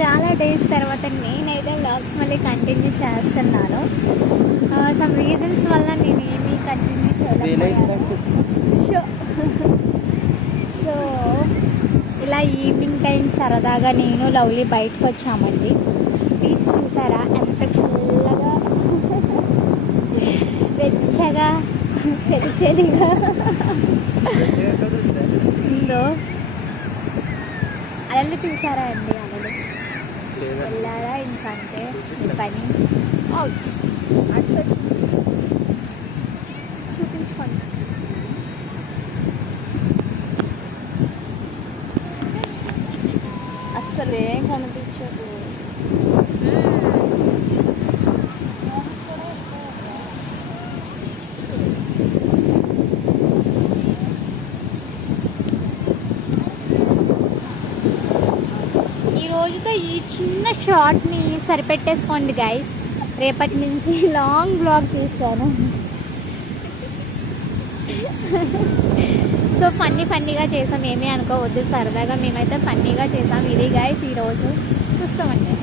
చాలా డేస్ తర్వాత నేనైతే వ్లాగ్స్ మళ్ళీ కంటిన్యూ చేస్తున్నాను. సమ్ రీజన్స్ వల్ల నేను ఏమీ కంటిన్యూ చేయలేకపోయాను. సో ఇలా ఈవినింగ్ టైం సరదాగా నేను లవ్లీ బయటకు వచ్చామండి. బీచ్ చూసారా ఎంత చల్లగా వెచ్చగా చలిగా ఉందో. అలలు చూసారా అండి? అలలు వెళ్ళారా ఇంకంటే మీ పని అవుట్. చూపించుకోండి. అస్సలు ఏం కనిపించదు. ఈ రోజుతో ఈ చిన్న షార్ట్ని సరిపెట్టేసుకోండి గైస్. రేపటి నుంచి లాంగ్ బ్లాగ్ తీస్తాను. సో ఫన్నీగా చేసాం, ఏమీ అనుకోవద్దు. సరదాగా మేమైతే ఫన్నీగా చేసాం. ఇది గైస్ ఈరోజు చూస్తామండి.